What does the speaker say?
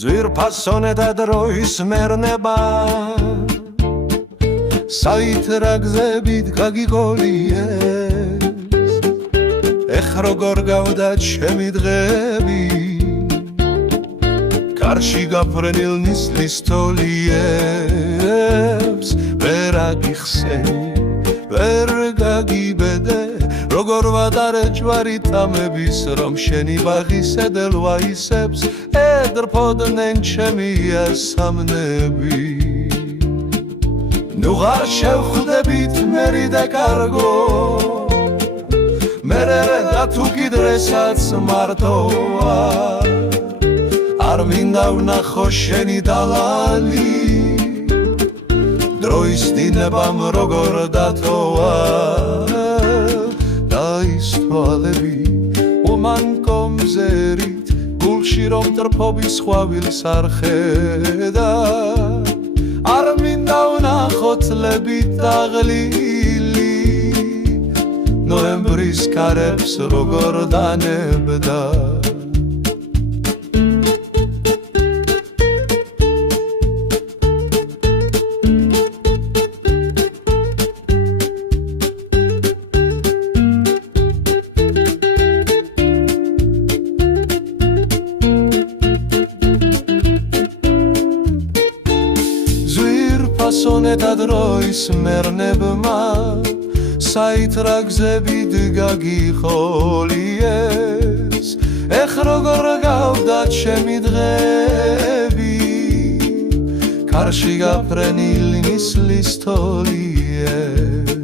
ძვირფასონეთა დროის მერნება საითრა გზებით გაგიყოლიეს ეხ როგორ გავდა ჩემი დღები კარში გაფრენილ ნისლის თოლიებს ვერ აგიხსენი ვერ გაგიბედე როგორ ვადარე ჯვარი თამების რომ შენი ბაღის ედელვაისებს ედრფოდნენ ჩემი ასამნები ნუ ღარ შევხვდებით მერი და კარგო მერე და თუ კიდრესაც მარტოა არ მინდა ვნახო შენი დალალი დროის დინებამ როგორ დათოა დაისვალები უმან კომზერით გულში რომ ტრფობის ხვავილს არ ხედა არ მინდა ვნახო წლებით დაღლილი ნოემბრის კარებს როგორ დანებდა სონეთა დროის მერნებმა საითრა გზებით გაგიყოლიეს ეხ როგორ გავდა ჩემი დღები კარში გაფრენილი ნისლის თოლიებს